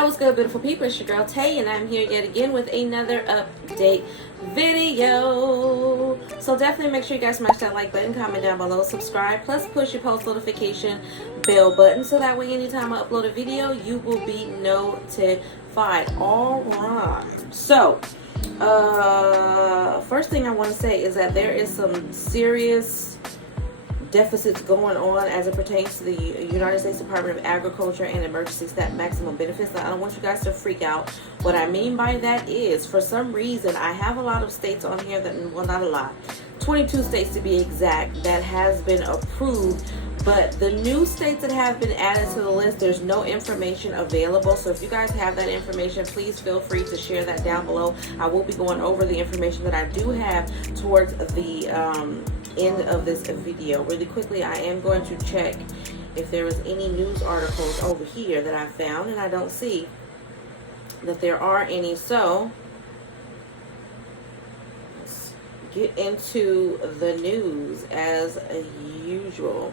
y'all, what's good, beautiful people? It's your girl Tay, and I'm here yet again with another update video. So definitely make sure you guys smash that like button, comment down below, subscribe, plus push your post notification bell button so that way anytime I upload a video, you will be notified. Alright, so first thing I want to say is that there is some serious deficits going on as it pertains to the United States Department of Agriculture and Emergency Maximum Benefits. Now, I don't want you guys to freak out. What I mean by that is, for some reason, I have a lot of states on here that, well, not a lot, 22 states to be exact, that has been approved. But the new states that have been added to the list, there's no information available. So if you guys have that information, please feel free to share that down below. I will be going over the information that I do have towards the end of this video. Really quickly, I am going to check if there is any news articles over here that I found, and I don't see that there are any. So let's get into the news as usual.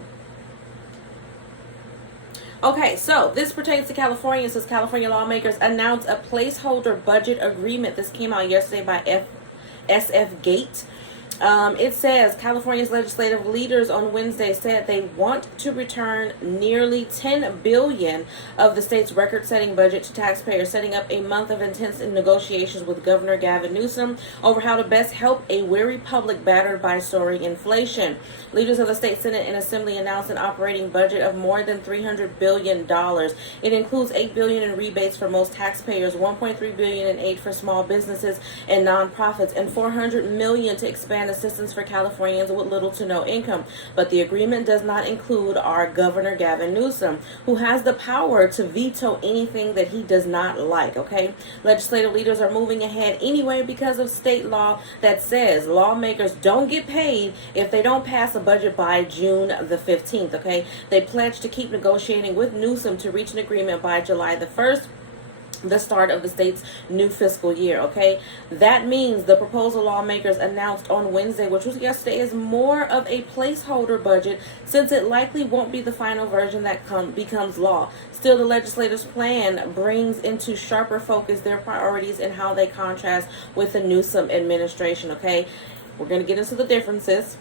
Okay, so this pertains to California. It says California lawmakers announced a placeholder budget agreement. This came out yesterday by SF Gate. It says California's legislative leaders on Wednesday said they want to return nearly $10 billion of the state's record-setting budget to taxpayers, setting up a month of intense negotiations with Governor Gavin Newsom over how to best help a weary public battered by soaring inflation. Leaders of the state Senate and Assembly announced an operating budget of more than $300 billion. It includes $8 billion in rebates for most taxpayers, $1.3 billion in aid for small businesses and nonprofits, and $400 million to expand assistance for Californians with little to no income. But the agreement does not include our Governor Gavin Newsom, who has the power to veto anything that he does not like, okay? Legislative leaders are moving ahead anyway because of state law that says lawmakers don't get paid if they don't pass a budget by June the 15th, okay? They pledged to keep negotiating with Newsom to reach an agreement by July the 1st, the start of the state's new fiscal year, okay? That means the proposal lawmakers announced on Wednesday, which was yesterday, is more of a placeholder budget since it likely won't be the final version that becomes law. Still, the legislators' plan brings into sharper focus their priorities and how they contrast with the Newsom administration, okay? We're going to get into the differences.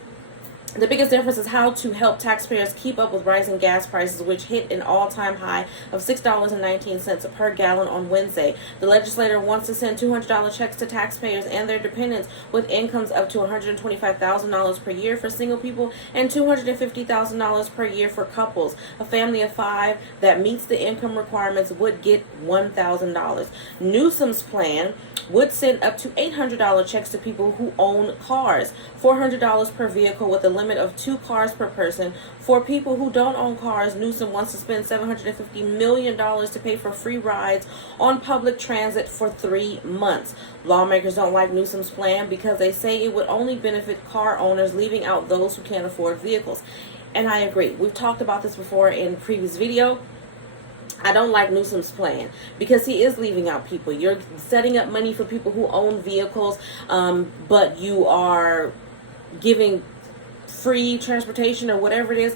The biggest difference is how to help taxpayers keep up with rising gas prices, which hit an all-time high of $6.19 per gallon on Wednesday. The legislator wants to send $200 checks to taxpayers and their dependents with incomes up to $125,000 per year for single people and $250,000 per year for couples. A family of 5 that meets the income requirements would get $1,000. Newsom's plan would send up to $800 checks to people who own cars, $400 per vehicle with a limit of 2 cars per person. For people who don't own cars, Newsom wants to spend $750 million to pay for free rides on public transit for 3 months. Lawmakers don't like Newsom's plan because they say it would only benefit car owners, leaving out those who can't afford vehicles. And I agree. We've talked about this before in a previous video. I don't like Newsom's plan because he is leaving out people. You're setting up money for people who own vehicles, but you are giving free transportation or whatever it is,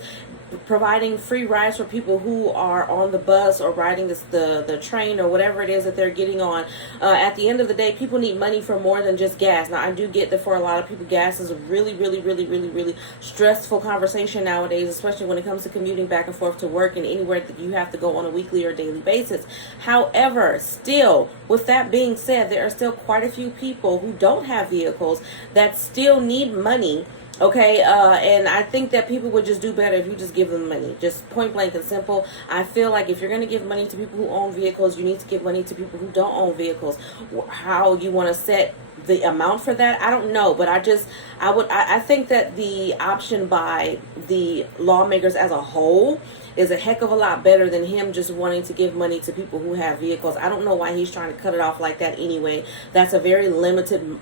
providing free rides for people who are on the bus or riding the train or whatever it is that they're getting on. At the end of the day, people need money for more than just gas. Now, I do get that for a lot of people, gas is a really stressful conversation nowadays, especially when it comes to commuting back and forth to work and anywhere that you have to go on a weekly or daily basis. However, still, with that being said, there are still quite a few people who don't have vehicles that still need money. Okay, and I think that people would just do better if you just give them money. Just point blank and simple. I feel like if you're going to give money to people who own vehicles, you need to give money to people who don't own vehicles. How you want to set the amount for that, I don't know. But I think that the option by the lawmakers as a whole is a heck of a lot better than him just wanting to give money to people who have vehicles. I don't know why he's trying to cut it off like that anyway. That's a very limited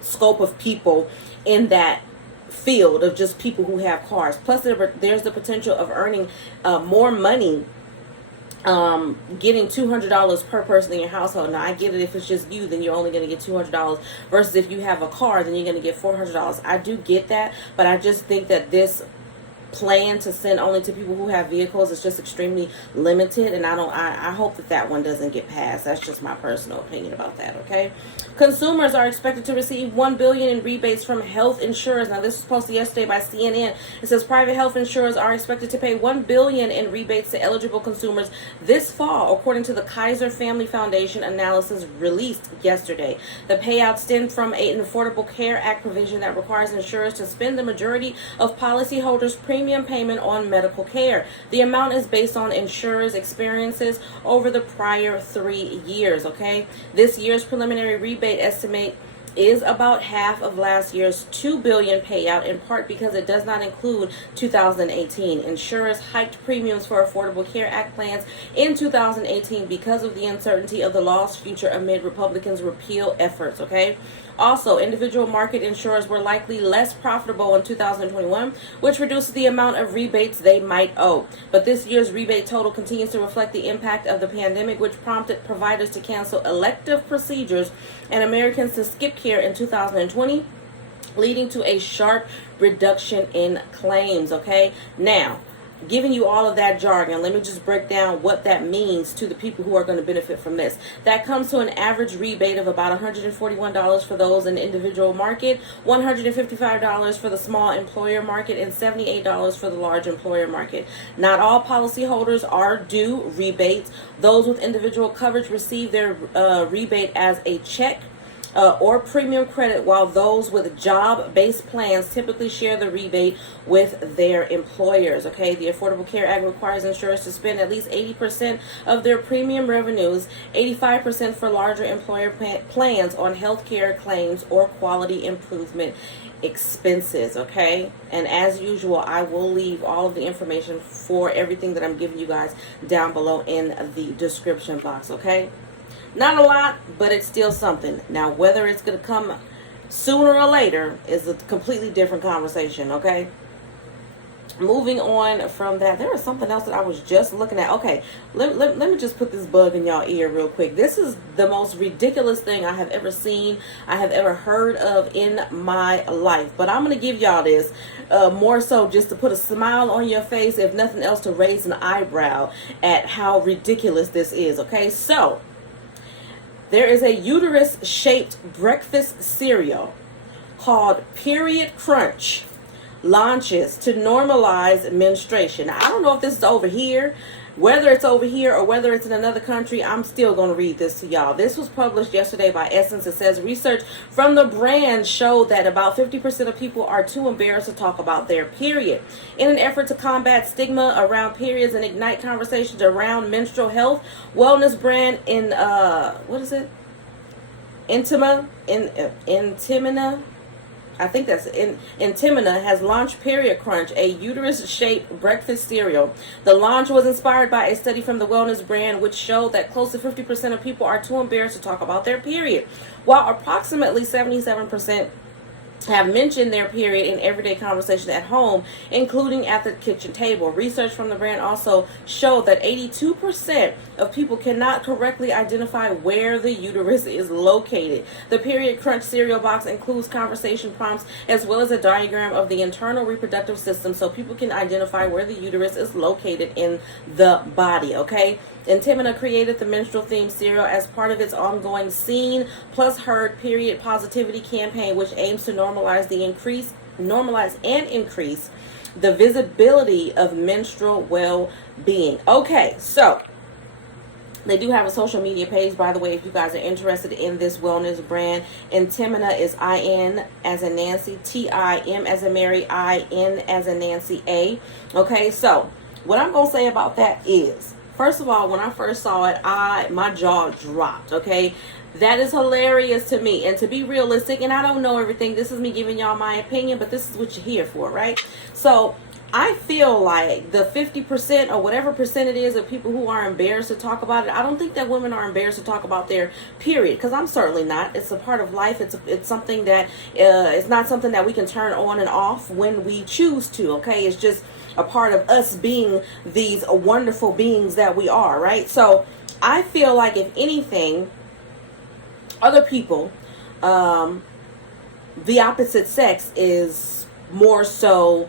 scope of people in that field of just people who have cars. Plus, there's the potential of earning more money, getting $200 per person in your household. Now, I get it. If it's just you, then you're only going to get $200 versus if you have a car, then you're going to get $400. I do get that, but I just think that this plan to send only to people who have vehicles. It's just extremely limited, and I hope that one doesn't get passed. That's just my personal opinion about that. Okay, consumers are expected to receive $1 billion in rebates from health insurers. Now, this was posted yesterday by CNN. It says private health insurers are expected to pay $1 billion in rebates to eligible consumers this fall, according to the Kaiser Family Foundation analysis released yesterday. The payout stemmed from an Affordable Care Act provision that requires insurers to spend the majority of policyholders' premium payment on medical care. The amount is based on insurers' experiences over the prior 3 years. Okay, this year's preliminary rebate estimate is about half of last year's $2 billion payout, in part because it does not include 2018. Insurers hiked premiums for Affordable Care Act plans in 2018 because of the uncertainty of the law's future amid Republicans' repeal efforts. Okay. Also, individual market insurers were likely less profitable in 2021, which reduces the amount of rebates they might owe. But this year's rebate total continues to reflect the impact of the pandemic, which prompted providers to cancel elective procedures and Americans to skip care in 2020, leading to a sharp reduction in claims. Okay, now, giving you all of that jargon, let me just break down what that means to the people who are going to benefit from this. That comes to an average rebate of about $141 for those in the individual market, $155 for the small employer market, and $78 for the large employer market. Not all policyholders are due rebates. Those with individual coverage receive their rebate as a check or premium credit, while those with job-based plans typically share the rebate with their employers. Okay, the Affordable Care Act requires insurers to spend at least 80% of their premium revenues, 85% for larger employer plans, on health care claims or quality improvement expenses. Okay, and as usual, I will leave all of the information for everything that I'm giving you guys down below in the description box. Okay, not a lot, but it's still something. Now, whether it's going to come sooner or later is a completely different conversation. Okay, moving on from that, there was something else that I was just looking at. Okay, let me just put this bug in y'all ear real quick. This is the most ridiculous thing I have ever seen, I have ever heard of in my life. But I'm going to give y'all this more so just to put a smile on your face, if nothing else, to raise an eyebrow at how ridiculous this is. Okay, so there is a uterus-shaped breakfast cereal called Period Crunch launches to normalize menstruation. Now, I don't know if this is over here, whether it's over here or whether it's in another country. I'm still going to read this to y'all. This was published yesterday by Essence. It says research from the brand showed that about 50% of people are too embarrassed to talk about their period. In an effort to combat stigma around periods and ignite conversations around menstrual health, wellness brand Intimina, I think that's Intimina, has launched Period Crunch, a uterus-shaped breakfast cereal. The launch was inspired by a study from the wellness brand, which showed that close to 50% of people are too embarrassed to talk about their period, while approximately 77% have mentioned their period in everyday conversation at home, including at the kitchen table. Research from the brand also showed that 82% of people cannot correctly identify where the uterus is located. The Period Crunch cereal box includes conversation prompts as well as a diagram of the internal reproductive system so people can identify where the uterus is located in the body. Okay, Intimina created the menstrual-themed cereal as part of its ongoing Seen Plus Heard period positivity campaign, which aims to normalize and increase the visibility of menstrual well-being. Okay, so they do have a social media page, by the way, if you guys are interested in this wellness brand. Intimina is I-N as in Nancy, T-I-M as in Mary, I-N as in Nancy, A. Okay, so what I'm going to say about that is, first of all, when I first saw it, my jaw dropped. Okay, that is hilarious to me. And to be realistic, and I don't know everything, this is me giving y'all my opinion, but this is what you're here for, right? So I feel like the 50% or whatever percent it is of people who are embarrassed to talk about it, I don't think that women are embarrassed to talk about their period, because I'm certainly not. It's a part of life. It's something that it's not something that we can turn on and off when we choose to. Okay, it's just a part of us being these wonderful beings that we are, right? So I feel like, if anything, other people, the opposite sex is more so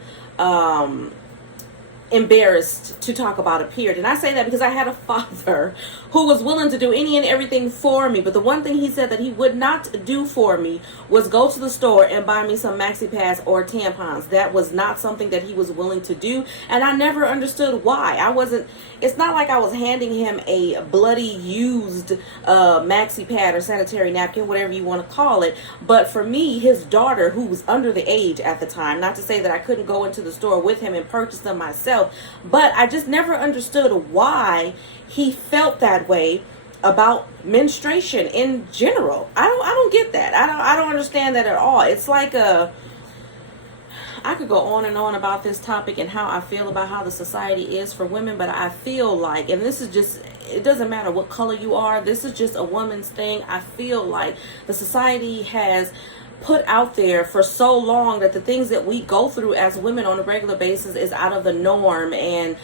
embarrassed to talk about a period. And I say that because I had a father who was willing to do any and everything for me. But the one thing he said that he would not do for me was go to the store and buy me some maxi pads or tampons. That was not something that he was willing to do. And I never understood why. It's not like I was handing him a bloody used maxi pad or sanitary napkin, whatever you want to call it. But for me, his daughter, who was under the age at the time, not to say that I couldn't go into the store with him and purchase them myself, but I just never understood why he felt that way about menstruation in general. I don't get that. I don't understand that at all. It's like I could go on and on about this topic and how I feel about how the society is for women, but I feel like, and this is just, it doesn't matter what color you are, this is just a woman's thing. I feel like the society has put out there for so long that the things that we go through as women on a regular basis is out of the norm, and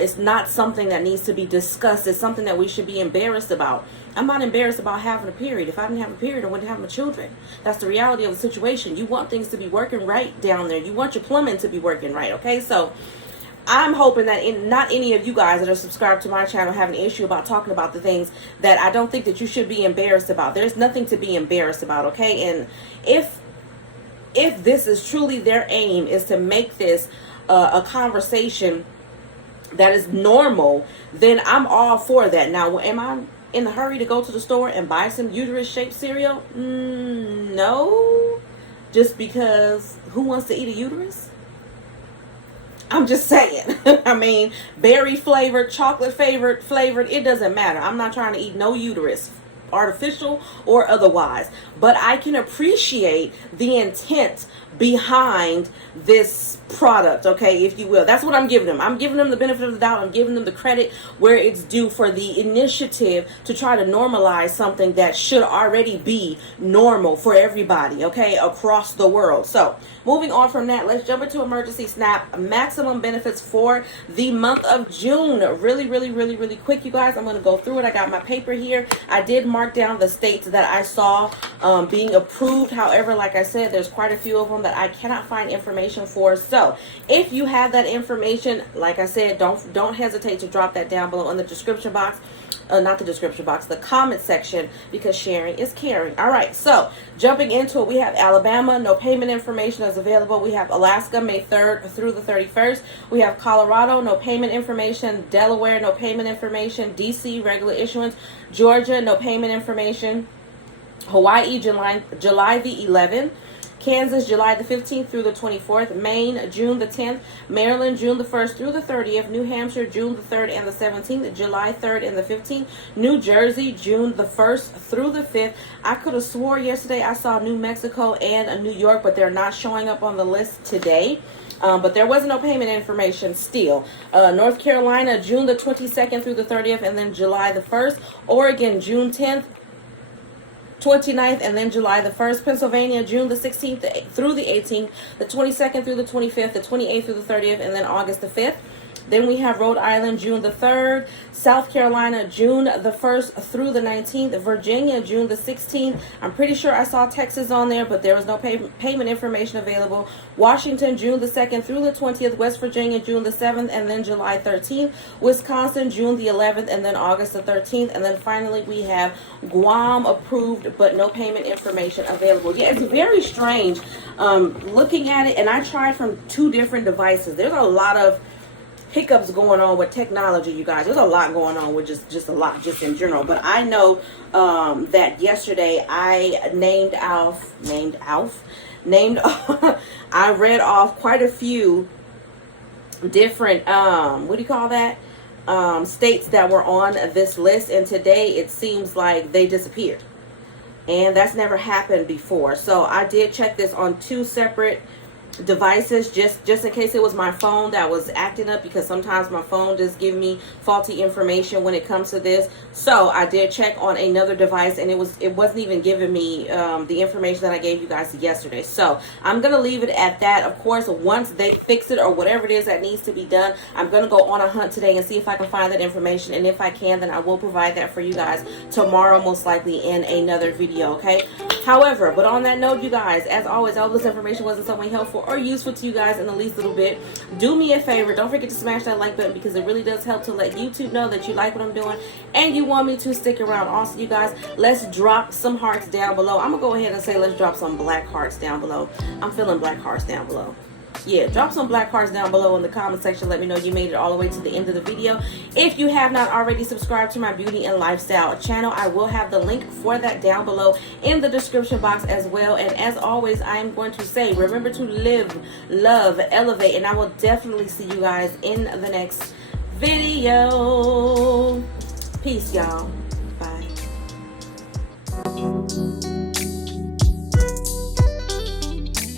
it's not something that needs to be discussed. It's something that we should be embarrassed about. I'm not embarrassed about having a period. If I didn't have a period, I wouldn't have my children. That's the reality of the situation. You want things to be working right down there. You want your plumbing to be working right, okay? So I'm hoping that not any of you guys that are subscribed to my channel have an issue about talking about the things that I don't think that you should be embarrassed about. There's nothing to be embarrassed about, okay? And if this is truly their aim, is to make this a conversation that is normal, then I'm all for that. Now, am I in a hurry to go to the store and buy some uterus-shaped cereal? No. Just because who wants to eat a uterus? I'm just saying. I mean, berry flavored, chocolate flavored, it doesn't matter. I'm not trying to eat no uterus, artificial or otherwise. But I can appreciate the intent behind this product, okay, if you will. That's what I'm giving them. I'm giving them the benefit of the doubt. I'm giving them the credit where it's due for the initiative to try to normalize something that should already be normal for everybody, okay, across the world. So moving on from that, let's jump into emergency snap maximum benefits for the month of June. Really quick, you guys. I'm going to go through it. I got my paper here. I did mark down the states that I saw being approved. However, like I said, there's quite a few of them that I cannot find information for. So if you have that information, like I said, don't hesitate to drop that down below in the description box. Not the description box, the comment section, because sharing is caring. All right, so jumping into it, we have Alabama, no payment information is available. We have Alaska, May 3rd through the 31st. We have Colorado, no payment information. Delaware, no payment information. DC, regular issuance. Georgia, no payment information. Hawaii, July the 11th. Kansas, July the 15th through the 24th. Maine, June the 10th. Maryland, June the 1st through the 30th. New Hampshire, June the 3rd and the 17th. July 3rd and the 15th. New Jersey, June the 1st through the 5th. I could have swore yesterday I saw New Mexico and New York, but they're not showing up on the list today. But there was no payment information still. North Carolina, June the 22nd through the 30th, and then July the 1st. Oregon, June 10th. 29th and then July the 1st. Pennsylvania, June the 16th through the 18th, the 22nd through the 25th, the 28th through the 30th, and then August the 5th. Then we have Rhode Island, June the 3rd. South Carolina, June the 1st through the 19th. Virginia, June the 16th. I'm pretty sure I saw Texas on there, but there was no payment information available. Washington, June the 2nd through the 20th. West Virginia, June the 7th and then July 13th. Wisconsin, June the 11th and then August the 13th. And then finally we have Guam approved, but no payment information available. Yeah, it's very strange looking at it. And I tried from 2 different devices. There's a lot of hiccups going on with technology, you guys. There's a lot going on with just a lot, just in general. But I know that yesterday I I read off quite a few different what do you call that, states that were on this list, and today it seems like they disappeared, and that's never happened before. So I did check this on 2 separate devices, just in case it was my phone that was acting up, because sometimes my phone does give me faulty information when it comes to this. So I did check on another device, and it wasn't even giving me the information that I gave you guys yesterday. So I'm gonna leave it at that. Of course, once they fix it or whatever it is that needs to be done, I'm gonna go on a hunt today and see if I can find that information, and if I can, then I will provide that for you guys tomorrow, most likely in another video, okay? However, but on that note, you guys, as always, all this information wasn't so helpful or useful to you guys in the least little bit, do me a favor. Don't forget to smash that like button because it really does help to let YouTube know that you like what I'm doing and you want me to stick around. Also, you guys, let's drop some hearts down below. I'm going to go ahead and say let's drop some black hearts down below. I'm feeling black hearts down below. Yeah, drop some black hearts down below in the comment section. Let me know you made it all the way to the end of the video. If you have not already subscribed to my beauty and lifestyle channel, I will have the link for that down below in the description box as well. And as always, I am going to say, remember to live, love, elevate, and I will definitely see you guys in the next video. Peace, y'all.